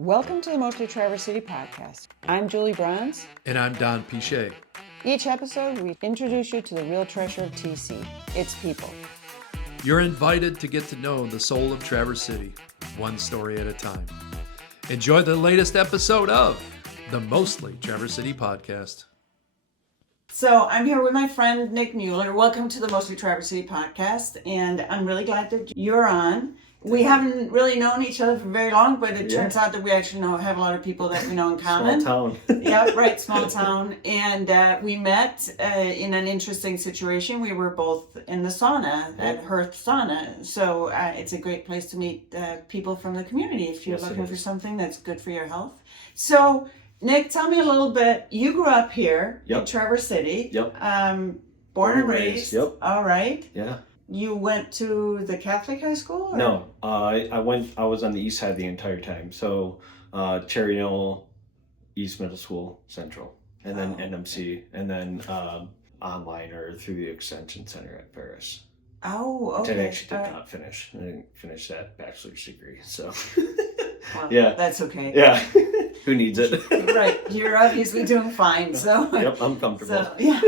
Welcome to the Mostly Traverse City podcast. I'm Julie Bronze. And I'm Don Pichet. Each episode, we introduce you to the real treasure of TC, its people. You're invited to get to know the soul of Traverse City, one story at a time. Enjoy the latest episode of the Mostly Traverse City podcast. So I'm here with my friend Nick Mueller. Welcome to the Mostly Traverse City podcast, and I'm really glad that you're on. We haven't really known each other for very long, but it turns out that we actually have a lot of people that we know in common. Small town. Yeah, right, small town. And we met in an interesting situation. We were both in the sauna at Hearth Sauna. So it's a great place to meet people from the community if you're looking for something that's good for your health. So, Nick, tell me a little bit. You grew up here in Traverse City. Yep. Born and raised. Yep. All right. Yeah. You went to the Catholic high school? Or? No, I was on the east side the entire time. So Cherry Hill, East Middle School, Central, and then NMC, and then online or through the Extension Center at Paris. Oh, okay. Which I actually did not finish. I didn't finish that bachelor's degree. So well, yeah, that's okay. Yeah, who needs it? Right, you're obviously doing fine. So yep, I'm comfortable. So, yeah.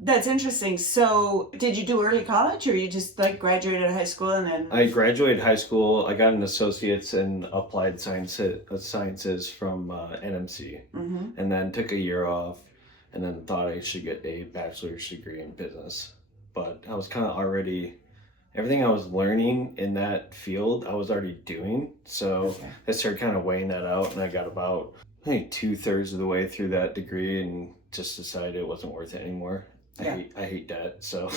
That's interesting. So, did you do early college, or you just graduated high school and then? I graduated high school. I got an associate's in applied sciences from NMC, and then took a year off, and then thought I should get a bachelor's degree in business. But I was kind of already everything I was learning in that field, I was already doing. So I started kind of weighing that out, and I got about I think 2/3 of the way through that degree, and just decided it wasn't worth it anymore. I hate debt, so.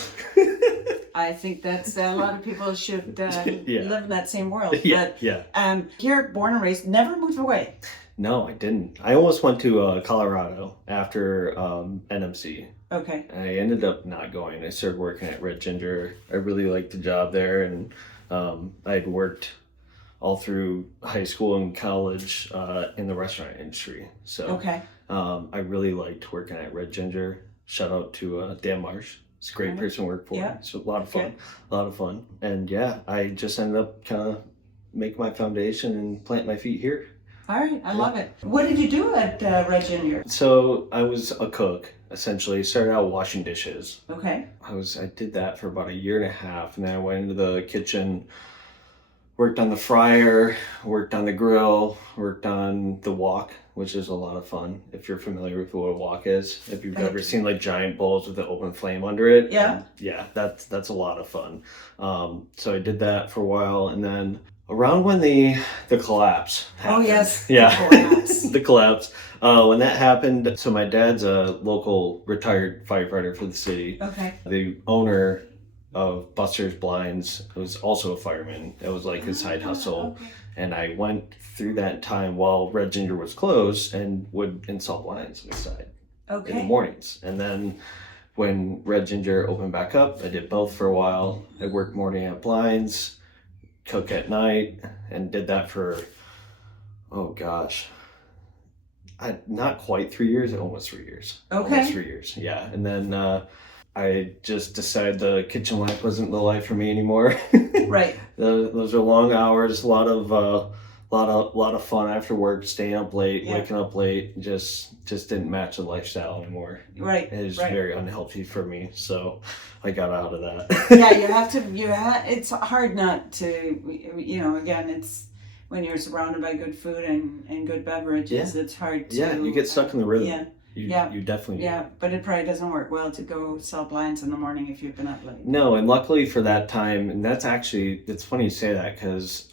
I think that's a lot of people should live in that same world. But, you're born and raised, never moved away. No, I didn't. I almost went to Colorado after NMC. Okay. I ended up not going. I started working at Red Ginger. I really liked the job there, and I had worked all through high school and college in the restaurant industry. So I really liked working at Red Ginger. Shout out to Dan Marsh. It's a great person to work for. Yeah. It's a lot of fun. A lot of fun. And I just ended up kind of making my foundation and plant my feet here. All right. I love it. What did you do at Red Ginger? So I was a cook, essentially. Started out washing dishes. Okay. I did that for about a year and a half, and then I went into the kitchen, worked on the fryer, worked on the grill, worked on the wok, which is a lot of fun. If you're familiar with what a wok is, if you've ever seen giant bowls with an open flame under it, that's a lot of fun. So I did that for a while, and then around when the collapse happened. Oh yes, yeah, the collapse. The collapse. When that happened, so my dad's a local retired firefighter for the city. Okay. The owner of Buster's Blinds was also a fireman. It was like his side hustle. Okay. And I went through that time while Red Ginger was closed and would install blinds inside in the mornings. And then when Red Ginger opened back up, I did both for a while. I worked morning at blinds, cook at night, and did that for, not quite 3 years, almost 3 years. Okay. Almost 3 years, yeah. And then I just decided the kitchen life wasn't the life for me anymore. Right. Those are long hours, a lot of fun after work, staying up late, waking up late. Just didn't match the lifestyle anymore. Right. It was very unhealthy for me, so I got out of that. Yeah, you have to. It's hard not to. Again, it's when you're surrounded by good food and good beverages. It's hard to. Yeah, you get stuck in the rhythm. Yeah. You definitely do. Yeah, but it probably doesn't work well to go sell blinds in the morning if you've been up late. No, and luckily for that time, and it's funny you say that, because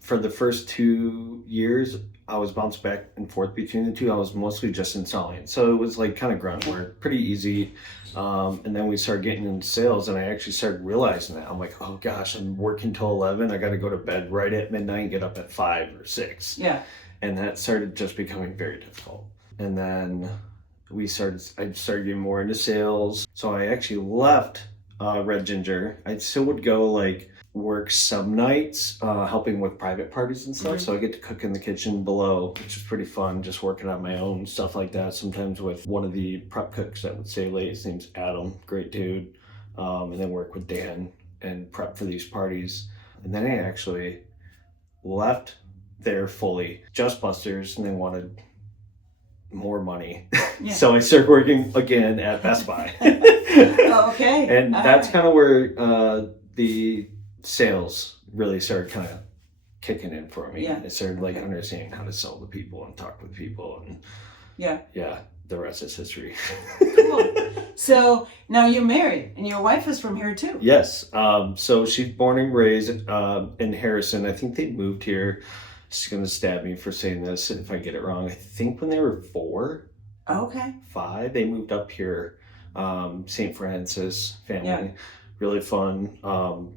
for the first 2 years, I was bounced back and forth between the two. I was mostly just installing. So it was kind of grunt work, pretty easy. And then we started getting into sales, and I actually started realizing that. I'm like, oh gosh, I'm working till 11. I got to go to bed right at midnight and get up at 5 or 6. Yeah. And that started just becoming very difficult. And then I started getting more into sales. So I actually left Red Ginger. I still would go work some nights, helping with private parties and stuff. So I get to cook in the kitchen below, which is pretty fun, just working on my own stuff like that. Sometimes with one of the prep cooks that would stay late. His name's Adam, great dude. And then work with Dan and prep for these parties. And then I actually left there fully, just Busters, and they wanted more money. Yeah. So I started working again at Best Buy. Okay. And that's kind of where the sales really started kind of kicking in for me. Yeah. I started like understanding how to sell to people and talk with people, and yeah, the rest is history. Cool. So now you're married, and your wife is from here too. Yes. So she's born and raised in Harrison. I think they moved here. She's gonna stab me for saying this if I get it wrong. I think when they were 4, Okay. 5, they moved up here. St. Francis family. Yeah. Really fun.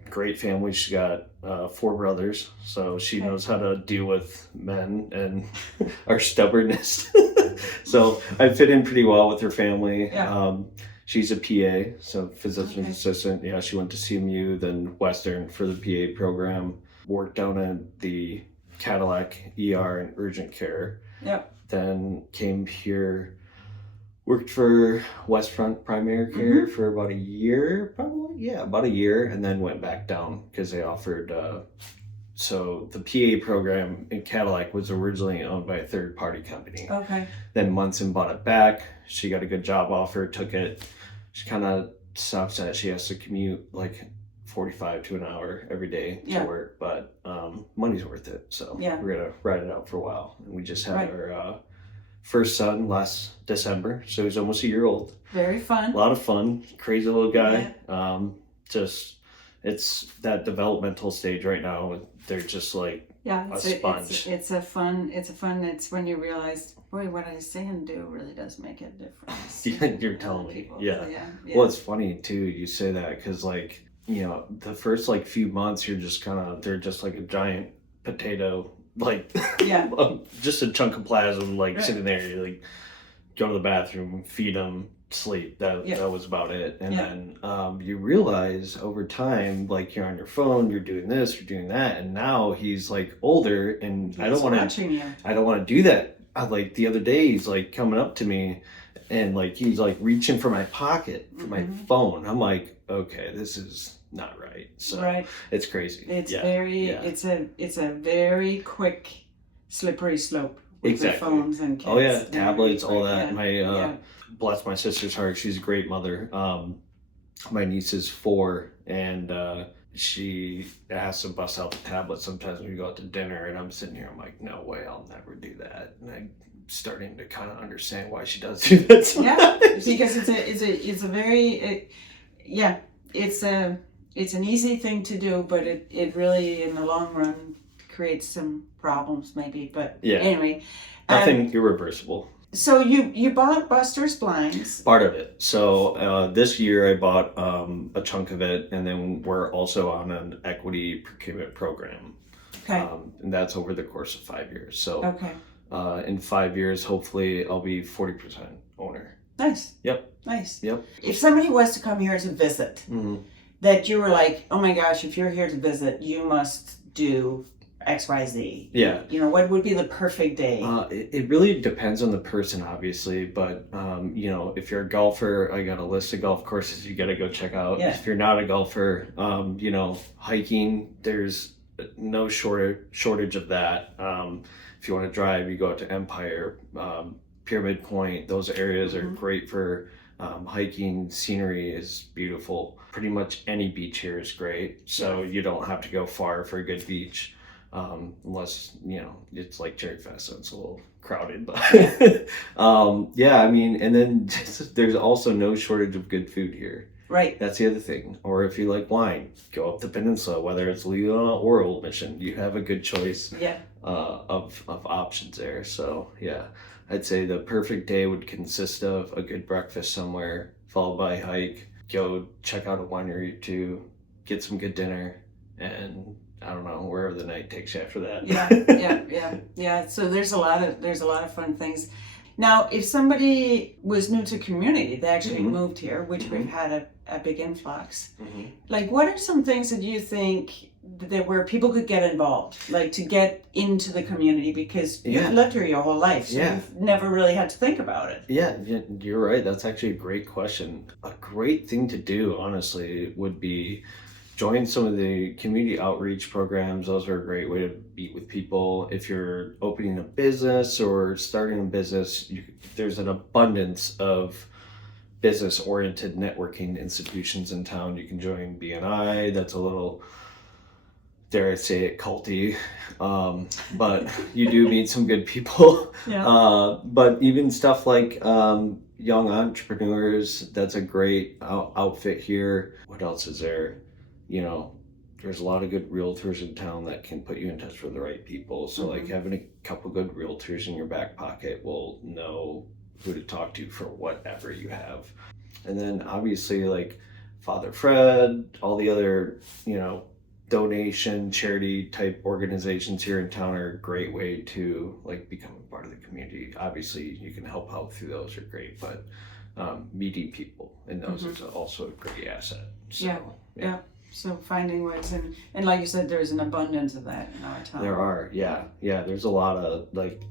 Great family. She's got 4 brothers, so she knows how to deal with men and our stubbornness. So I fit in pretty well with her family. Yeah. She's a PA, so physician assistant. Yeah, she went to CMU, then Western for the PA program. Worked down at the Cadillac ER and urgent care. Yep. Then came here, worked for Westfront Primary Care for about a year, about a year, and then went back down because they offered. So the PA program in Cadillac was originally owned by a third-party company. Okay. Then Munson bought it back. She got a good job offer, took it. She kind of sucks that she has to commute like 45 to an hour every day to work, but money's worth it. So we're gonna ride it out for a while. And we just had our first son last December, so he's almost a year old. Very fun. A lot of fun, crazy little guy. Just it's that developmental stage right now. They're just like a sponge. It's when you realize, boy, what I say and do really does make a difference. You're telling me. People. Yeah. So, Well, it's funny too. You say that because like, you know, the first like few months, you're just they're just like a giant potato, like just a chunk of plasm, like sitting there. You like go to the bathroom, feed them, sleep. That was about it. And then you realize over time, like you're on your phone, you're doing this, you're doing that, and now he's like older, and I don't want to do that. Like the other day, he's like coming up to me, and like he's like reaching for my pocket for my phone. I'm like, okay, this is not right. So it's crazy. It's it's a very quick slippery slope with the phones and kids. Oh yeah, tablets, all that. My bless my sister's heart, she's a great mother. My niece is 4, and she has to bust out the tablet sometimes when we go out to dinner, and I'm sitting here, I'm like, no way, I'll never do that. And I'm starting to kind of understand why she does do that sometimes. Because it's an easy thing to do, but it really in the long run creates some problems maybe. But anyway, nothing irreversible. So you bought Buster's blinds. Part of it. So this year I bought a chunk of it, and then we're also on an equity procurement program. Okay. And that's over the course of 5 years. So in 5 years, hopefully I'll be 40% owner. Nice. Yep. Nice. Yep. If somebody was to come here to visit, that you were like, oh my gosh, if you're here to visit, you must do XYZ. Yeah. You know, what would be the perfect day? It really depends on the person, obviously. But, you know, if you're a golfer, I got a list of golf courses you got to go check out. Yeah. If you're not a golfer, you know, hiking, there's no shortage of that. If you want to drive, you go out to Empire, Pyramid Point. Those areas are great for hiking. Scenery is beautiful. Pretty much any beach here is great. So you don't have to go far for a good beach. Unless, you know, it's like Cherry Fest, so it's a little crowded, but I mean, and then there's also no shortage of good food here. Right. That's the other thing. Or if you like wine, go up the peninsula, whether it's Leelanau or Old Mission, you have a good choice of options there. So I'd say the perfect day would consist of a good breakfast somewhere, followed by a hike, go check out a winery or two, get some good dinner, and I don't know, wherever the night takes you after that. Yeah. So there's a lot of fun things. Now, if somebody was new to community, they actually moved here, which we've had a big influx. Like, what are some things that you think that where people could get involved, like to get into the community? Because you've lived here your whole life, so you've never really had to think about it. Yeah, you're right. That's actually a great question. A great thing to do, honestly, would be join some of the community outreach programs. Those are a great way to meet with people. If you're opening a business or starting a business, there's an abundance of business-oriented networking institutions in town. You can join BNI. That's a little, dare I say it, culty, but you do meet some good people. Yeah. But even stuff like young entrepreneurs, that's a great outfit here. What else is there? You know, there's a lot of good realtors in town that can put you in touch with the right people. So like having a couple good realtors in your back pocket will know who to talk to for whatever you have. And then obviously like Father Fred, all the other, donation charity type organizations here in town are a great way to like become a part of the community. Obviously you can help out through those are great, but meeting people and those is also a great asset. So, yeah. So finding ways, and like you said, there's an abundance of that in our town. There are, yeah. There's a lot of like,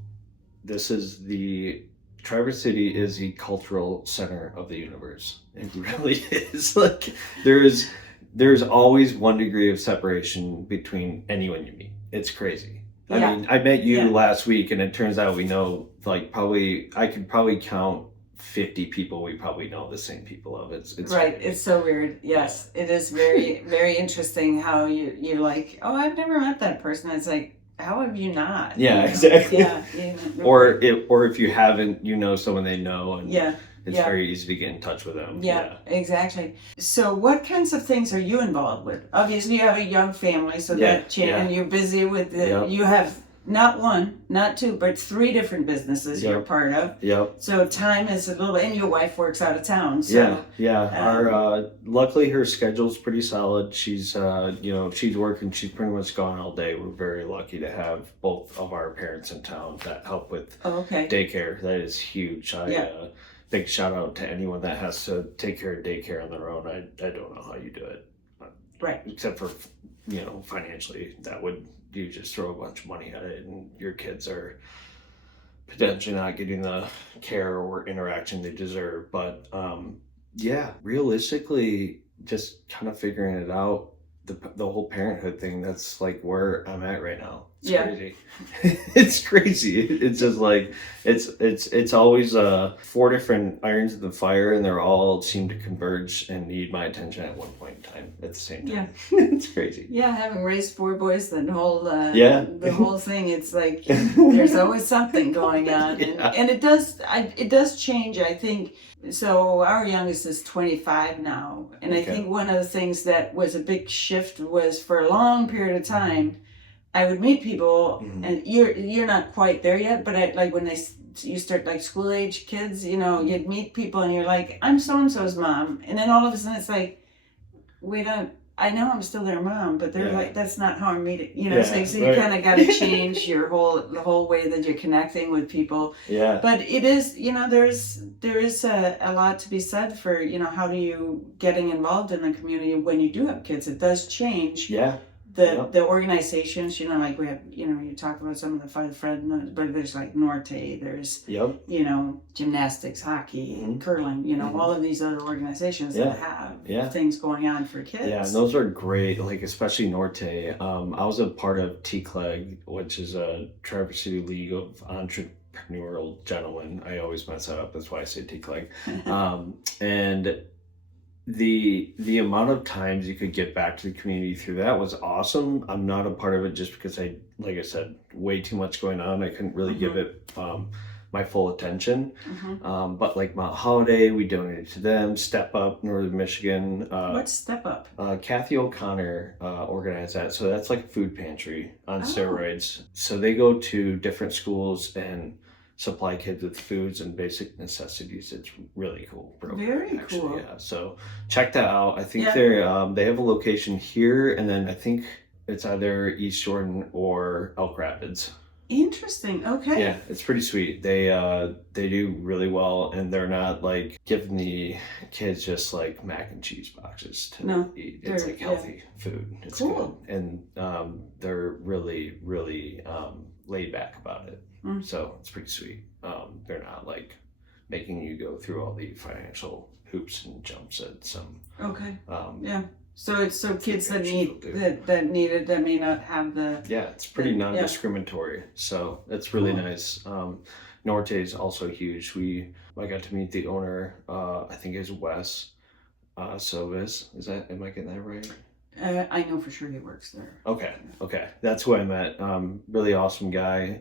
Traverse City is the cultural center of the universe. It really is. Like there's always 1 degree of separation between anyone you meet. It's crazy. I mean, I met you last week, and it turns out we know like I could probably count 50 people we probably know the same people of. It's right. crazy. It's so weird. Yes, it is very very interesting how you're like, oh, I've never met that person. It's like, how have you not? Yeah, exactly. Yeah. Or if you haven't, someone they know, and it's Yeah. very easy to get in touch with them. Yeah, exactly. So what kinds of things are you involved with? Obviously you have a young family, so and you're busy with you have not one, not two, but 3 different businesses you're part of. Yep. So time is a little, and your wife works out of town. So Our luckily her schedule's pretty solid. She's she's working. She's pretty much gone all day. We're very lucky to have both of our parents in town that help with daycare. That is huge. Big shout out to anyone that has to take care of daycare on their own. I don't know how you do it. Right. Except for, financially, you just throw a bunch of money at it and your kids are potentially not getting the care or interaction they deserve. But realistically, just kind of figuring it out, the whole parenthood thing, that's like where I'm at right now. It's crazy. It's crazy. It's just like it's always 4 different irons in the fire, and they're all seem to converge and need my attention at one point in time at the same time. It's crazy. Yeah, having raised 4 boys, the whole thing, it's like there's always something going on, and it does change, I think. So our youngest is 25 now, and I think one of the things that was a big shift was for a long period of time I would meet people, and you're not quite there yet, but like when you start like school age kids, you'd meet people and you're like, I'm so and so's mom, and then all of a sudden it's like, I know I'm still their mom, but they're like, that's not how I'm meeting, so you kind of got to change the whole way that you're connecting with people. Yeah. But it is, there is a lot to be said for, how do you getting involved in the community when you do have kids? It does change. Yeah. The organizations, like we have, you talk about some of the Father Fred, but there's like Norte, there's, gymnastics, hockey, curling, all of these other organizations that have things going on for kids. Yeah, and those are great, like especially Norte. I was a part of TCLEG, which is a Traverse City League of Entrepreneurial Gentlemen. I always mess that up, that's why I say TCLEG. And the amount of times you could get back to the community through that was awesome. I'm not a part of it just because like I said, way too much going on. I couldn't really give it my full attention. But like Mount Holiday, we donated to them. Step Up, Northern Michigan. What's Step Up? Kathy O'Connor organized that. So that's like a food pantry on steroids. So they go to different schools and supply kids with foods and basic necessities. It's really cool program. Very cool. Yeah. So check that out. I think they have a location here, and then I think it's either East Jordan or Elk Rapids. Interesting. Okay. Yeah, it's pretty sweet. They do really well, and they're not like giving the kids just like mac and cheese boxes to eat. It's like healthy food. It's cool. Good. And they're really, really laid back about it. So it's pretty sweet. They're not like making you go through all the financial hoops and jumps at some. Okay. So it's kids that think I should that need it, that may not have the. Yeah, it's pretty Yeah. non-discriminatory, so it's really Cool. nice. Norte is also huge. I got to meet the owner. I think it's Wes Sovis. Am I getting that right? I know for sure he works there. Okay, that's who I met. Really awesome guy.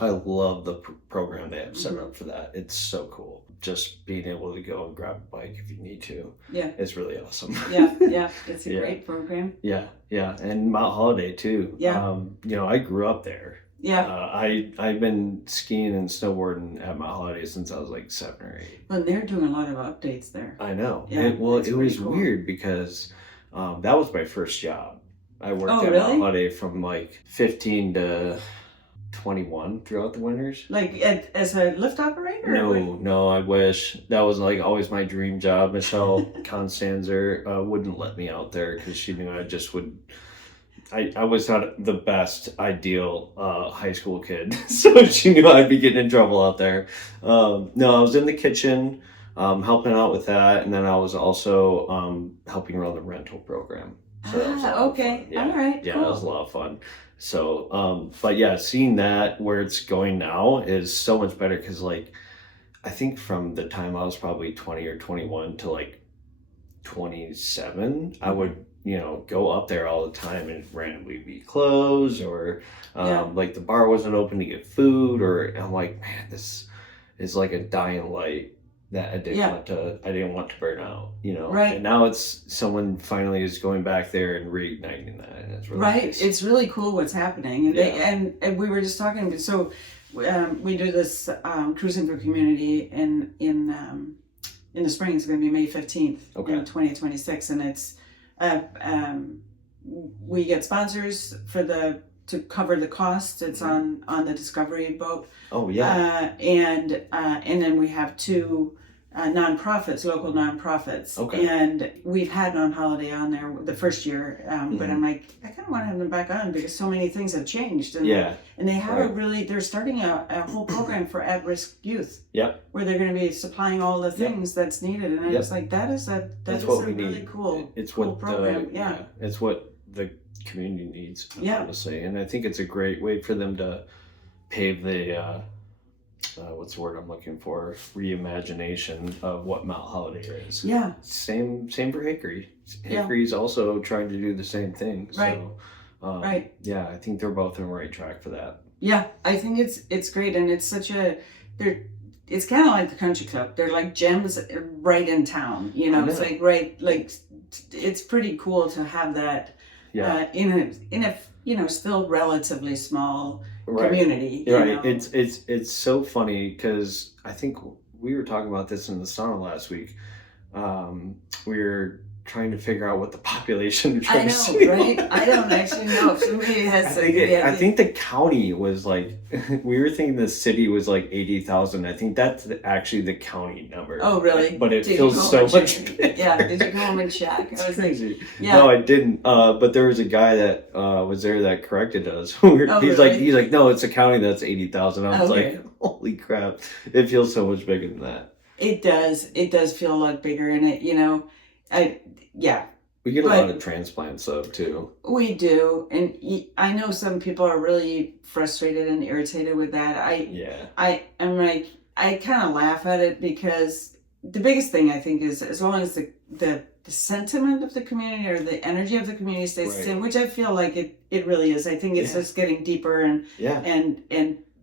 I love the program they have set up for that. It's so cool. Just being able to go and grab a bike if you need to. Yeah. It's really awesome. Yeah. It's a Yeah. great program. Yeah, and Mount Holiday too. Yeah. I grew up there. Yeah. I've been skiing and snowboarding at Mount Holiday since I was like 7 or 8. But they're doing a lot of updates there. I know. Yeah, It it's was pretty cool. weird because that was my first job. I worked Oh, at really? Mount Holiday from like 15 to 21 throughout the winters. Like as a lift operator? No, I wish. That was like always my dream job. Michelle Constanzer wouldn't let me out there because she knew I just would. I was not the best ideal high school kid, so she knew I'd be getting in trouble out there. No, I was in the kitchen helping out with that, and then I was also helping run the rental program. So that was a lot of Okay. fun. Yeah. All right. Yeah, Cool. that was a lot of fun. So, but yeah, seeing that where it's going now is so much better because, like, I think from the time I was probably 20 or 21 to like 27, I would, go up there all the time and randomly be closed or Yeah. like the bar wasn't open to get food, or I'm like, man, this is like a dying light that I didn't want to burn out, Right. And now it's someone finally is going back there and reigniting that, and it's really Right. nice. It's really cool what's happening. And and we were just talking, so we do this cruising for community in the spring. It's going to be May 15th in 2026, and it's we get sponsors to cover the costs. It's on the Discovery boat. Oh yeah. And then we have two nonprofits, local nonprofits. Okay. And we've had On Holiday on there the first year, but I'm like, I kind of want to have them back on because so many things have changed. And and they have they're starting a whole program for at-risk youth. Yep. Where they're going to be supplying all the things that's needed. And I was like, that's what we really need. cool. It's cool what program. it's what the community needs, Yeah. honestly. And I think it's a great way for them to pave the what's the word I'm looking for? Reimagination of what Mount Holiday is. Yeah. Same for Hickory. Hickory's also trying to do the same thing. Right. So Right. Yeah, I think they're both on the right track for that. Yeah, I think it's great, and it's it's kind of like the country club. They're like gems right in town. It's like it's pretty cool to have that in a still relatively small community. Right. It's so funny because I think we were talking about this in the sauna last week. We were trying to figure out what the population of Traverse City was. Right? I don't actually know. Somebody has I think the county was like, we were thinking the city was like 80,000. I think that's actually the county number. Oh, really? But it feels so much bigger. Yeah, did you go home and check? It's crazy. Yeah. No, I didn't. But there was a guy that was there that corrected us. He's like, no, it's a county that's 80,000. I was like, holy crap. It feels so much bigger than that. It does feel a lot bigger, and We get a lot of transplants though too. We do, and I know some people are really frustrated and irritated with that. I'm like, I kind of laugh at it because the biggest thing I think is as long as the sentiment of the community or the energy of the community stays the same, which I feel like it really is. I think it's just getting deeper and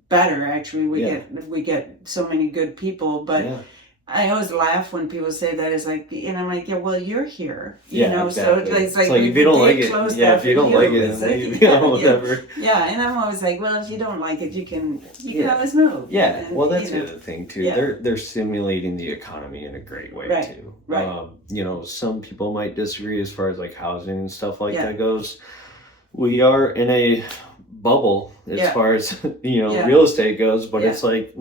better. Actually, we get so many good people, but. I always laugh when people say that. It's like, and I'm like, well, you're here, exactly. So it's like if you don't like it, if you don't like it, then leave, whatever. Yeah, and I'm always like, well, if you don't like it, you can always move. Yeah, and, well, that's the other thing too. Yeah. They're stimulating the economy in a great way too. Right. Some people might disagree as far as like housing and stuff like that goes. We are in a bubble as far as real estate goes, but it's like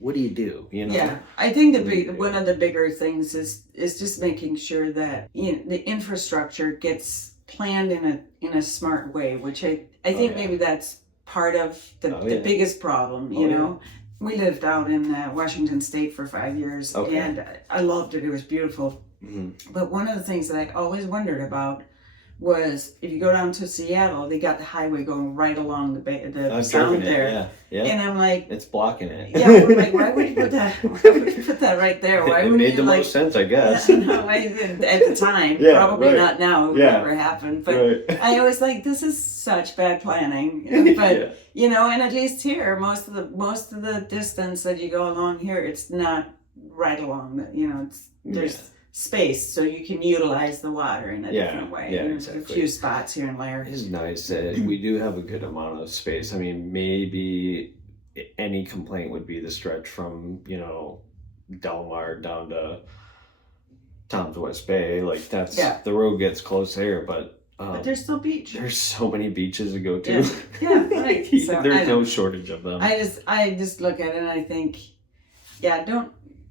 what do you do? Yeah, I think one of the bigger things is just making sure that the infrastructure gets planned in a smart way, which I think maybe that's part of the biggest problem. We lived out in Washington State for 5 years, and I loved it. It was beautiful. But one of the things that I always wondered about was if you go down to Seattle, they got the highway going right along the sound there. Yeah. And I'm like, it's blocking it. Yeah, we're like, why would you put that? Why would you put that right there? Why it would made you the like? most sense, I guess. No, at the time, Yeah, probably right. not now. It would Yeah. never happen. But Right. I always like, this is such bad planning. But and at least here, most of the distance that you go along here, it's not right along the. There's space, so you can utilize the water in a different way. Yeah, There's exactly. a few spots here and there. It's nice that we do have a good amount of space. I mean, maybe any complaint would be the stretch from, Delmar down to Tom's West Bay. Like, that's, the road gets close there, but there's still beach. There's so many beaches to go to. Yeah, right. So, there's no shortage of them. I just look at it and I think,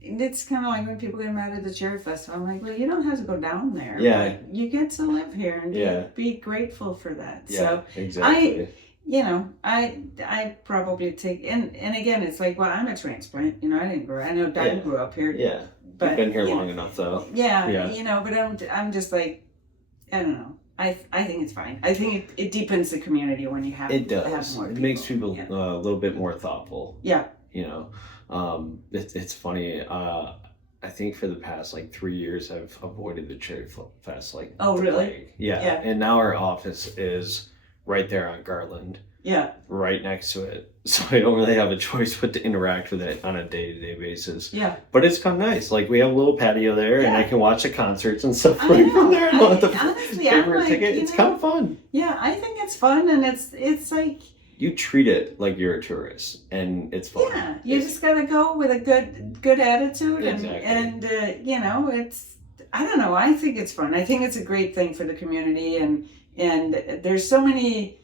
it's kind of like when people get mad at the Cherry Festival. I'm like, well, you don't have to go down there. Yeah. But you get to live here and be grateful for that. Yeah, so exactly. I probably take, and again, it's like, well, I'm a transplant. I know Doug grew up here. Yeah. But you've been here long enough, though. Yeah. But I'm just like, I don't know. I think it's fine. I think it deepens the community when you have it does. Have more people. It makes people a little bit more thoughtful. Yeah. It's funny. I think for the past 3 years, I've avoided the Cherry Fest. Oh, really? Plague. Yeah. And now our office is right there on Garland. Yeah. Right next to it. So I don't really have a choice but to interact with it on a day-to-day basis. Yeah. But it's kind of nice. We have a little patio there, and I can watch the concerts and stuff from there. I don't have to honestly, pay for a ticket. It's kind of fun. Yeah, I think it's fun, and it's like... You treat it like you're a tourist, and it's fun. Yeah, you just gotta go with a good attitude, Exactly. and it's, I don't know, I think it's fun. I think it's a great thing for the community, and there's so many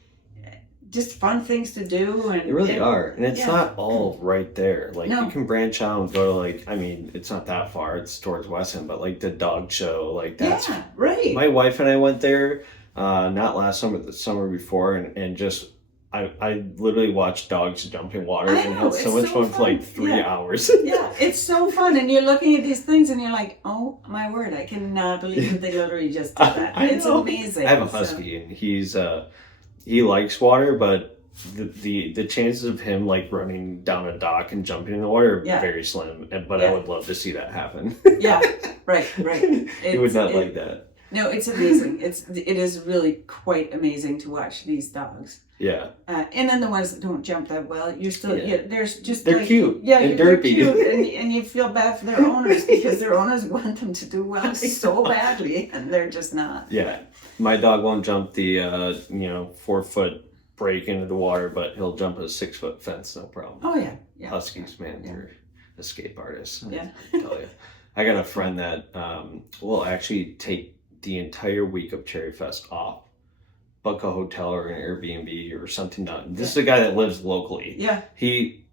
just fun things to do, and they really are, and it's not all right there. No. You can branch out and go to it's not that far. It's towards Weston, but the dog show, that's right. My wife and I went there, not last summer, the summer before, and just. I literally watched dogs jump in water and had so much fun for 3 hours. Yeah, it's so fun. And you're looking at these things and you're like, oh my word, I cannot believe that they literally just did that. It's amazing. I have a husky and he likes water, but the chances of him running down a dock and jumping in the water are very slim. But I would love to see that happen. Yeah, right. He would not like that. No, it's amazing. It is really quite amazing to watch these dogs. Yeah. And then the ones that don't jump that well, you're still there's just they're cute. Yeah, and they're derpy. cute, and you feel bad for their owners because their owners want them to do well so badly, and they're just not. Yeah, my dog won't jump the 4-foot break into the water, but he'll jump a 6-foot fence, no problem. Oh yeah. Huskies, man, they're escape artists. Yeah. I tell you, I got a friend that will actually take the entire week of Cherry Fest off. Book a hotel or an Airbnb or something done. This is a guy that lives locally. Yeah. He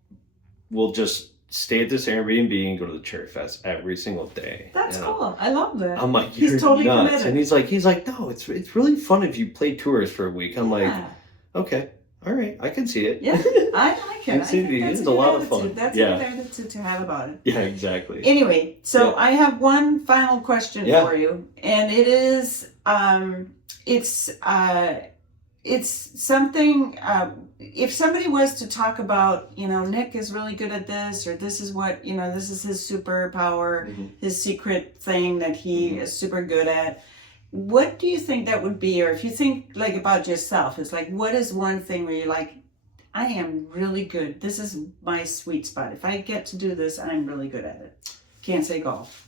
will just stay at this Airbnb and go to the Cherry Fest every single day. That's cool. I love that. I'm like, he's totally nuts. committed. And he's like, no, it's really fun if you play tours for a week. I'm like, okay, all right, I can see it. Yeah, I like it. I think that's a lot of fun. That's a good attitude to have about it. Yeah, exactly. Anyway, so I have one final question for you, and it is, it's something, if somebody was to talk about, Nick is really good at this, or this is what, this is his superpower, his secret thing that he is super good at, what do you think that would be? Or if you think about yourself, it's what is one thing where you're like, I am really good. This is my sweet spot. If I get to do this, I'm really good at it. Can't say golf.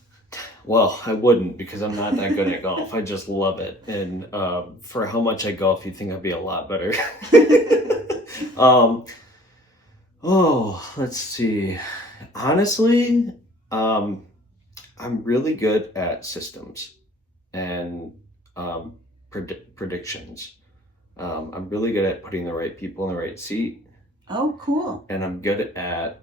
Well, I wouldn't because I'm not that good at golf. I just love it. And for how much I golf, you'd think I'd be a lot better. Let's see. Honestly, I'm really good at systems and predictions. I'm really good at putting the right people in the right seat. Oh, cool. And I'm good at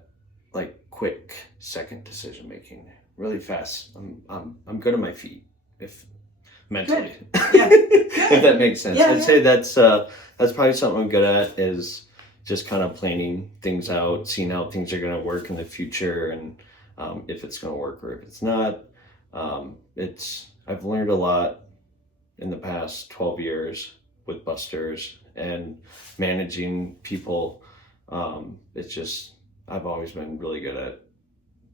quick second decision making. Really fast. I'm good on my feet, if mentally. If that makes sense. I'd say that's probably something I'm good at, is just kind of planning things out, seeing how things are going to work in the future, and if it's going to work or if it's not. I've learned a lot in the past 12 years with Busters and managing people. I've always been really good at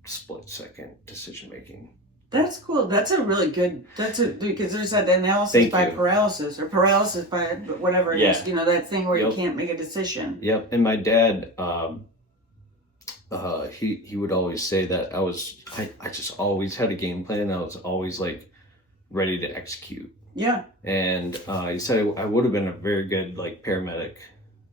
split second decision making. That's cool. That's a really good, because there's that analysis Thank by you. paralysis or paralysis by whatever it is, that thing where you Yep. can't make a decision. Yep. And my dad, he would always say that I just always had a game plan. I was always like ready to execute. Yeah. And he said I would have been a very good like paramedic,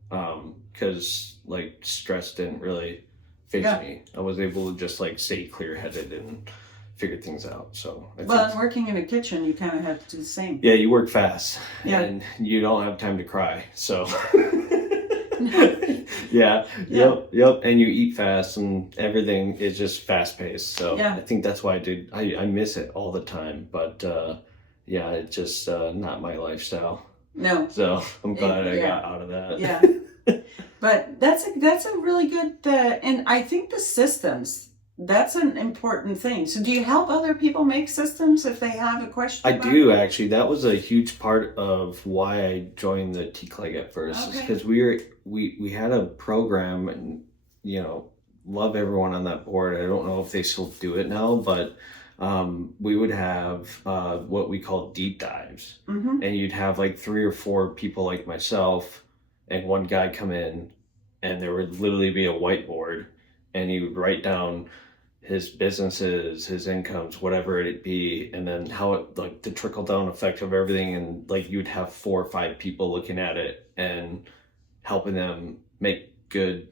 because like stress didn't really phase me. I was able to just like stay clear headed and figure things out. So Well, working in a kitchen, you kind of have to do the same. Yeah, you work fast. Yeah. And you don't have time to cry. So No. yeah. Yep. And you eat fast and everything is just fast paced. So Yeah. I think that's why I miss it all the time. But yeah, it's just not my lifestyle. No. So I'm glad I got out of that. Yeah. But that's a really good, and I think the systems, that's an important thing. So do you help other people make systems if they have a question? I do, actually. That was a huge part of why I joined the TCLEG at first. Okay. Because we had a program, and love everyone on that board. I don't know if they still do it now, but we would have what we call deep dives. Mm-hmm. And you'd have like 3 or 4 people like myself and one guy come in, and there would literally be a whiteboard, and he would write down his businesses, his incomes, whatever it be, and then how it, like, the trickle down effect of everything, and like you'd have 4 or 5 people looking at it and helping them make good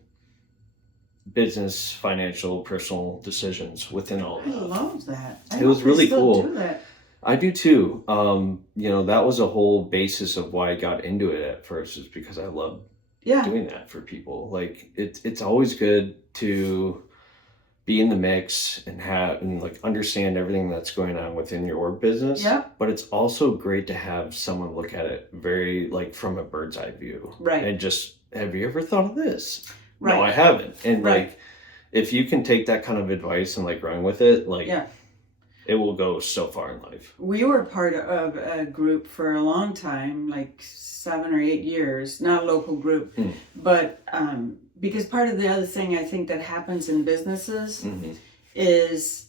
business, financial, personal decisions within all of I that. love that. It was really cool. Do that. I do too. That was a whole basis of why I got into it at first, is because I love doing that for people. Like it's always good to be in the mix and like understand everything that's going on within your business. Yeah. But it's also great to have someone look at it very like from a bird's eye view. Right. And just, have you ever thought of this? Right. No, I haven't. And Right. like, if you can take that kind of advice and like run with it, like it will go so far in life. We were part of a group for a long time, like 7 or 8 years, not a local group, but because part of the other thing I think that happens in businesses is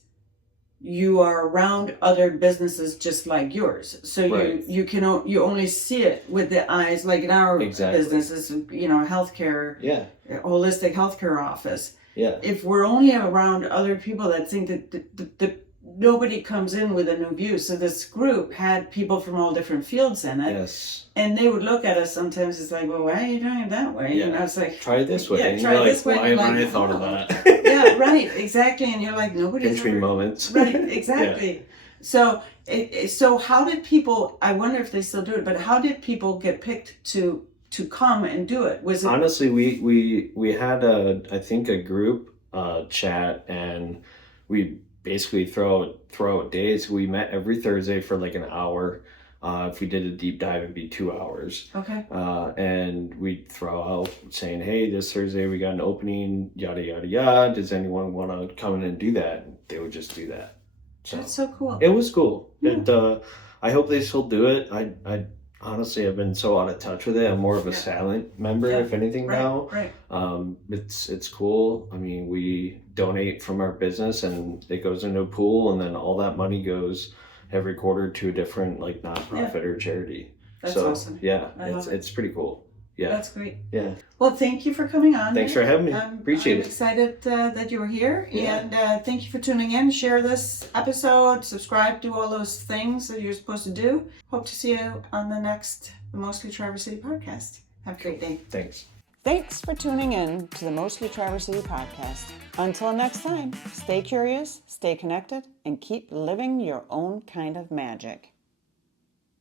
you are around other businesses just like yours. So you only see it with the eyes, like in our businesses, healthcare, holistic healthcare office. Yeah. If we're only around other people that think that nobody comes in with a new view. So this group had people from all different fields in it. Yes. And they would look at us sometimes, it's like, well, why are you doing it that way? Yeah. And I was like, try it this way. Yeah, and try you're it this like, way. why And haven't you're I thought of like, that? yeah, right, exactly. And you're like, nobody's Pinch me moments. Right, exactly. So how did people, I wonder if they still do it, but how did people get picked to come and do it? Was it Honestly, we had I think a group chat, and we basically throw out days. We met every Thursday for like an hour. If we did a deep dive, it'd be 2 hours. Okay. And we'd throw out saying, hey, this Thursday we got an opening, yada, yada, yada. Does anyone want to come in and do that? And they would just do that. So That's so cool. it was cool. Yeah. I hope they still do it. I honestly have been so out of touch with it. I'm more of a silent member, if anything, now. Right. It's cool. I mean, we donate from our business, and it goes into a pool, and then all that money goes every quarter to a different like nonprofit or charity. That's so awesome. Yeah, I love it. it's pretty cool. Yeah. That's great. Yeah. Well, thank you for coming on. Thanks for having me. Appreciate I'm it. excited that you were here. Yeah. And thank you for tuning in. Share this episode, subscribe, do all those things that you're supposed to do. Hope to see you on the next Mostly Traverse City podcast. Have a great day. Thanks. Thanks for tuning in to the Mostly Traverse City podcast. Until next time, stay curious, stay connected, and keep living your own kind of magic.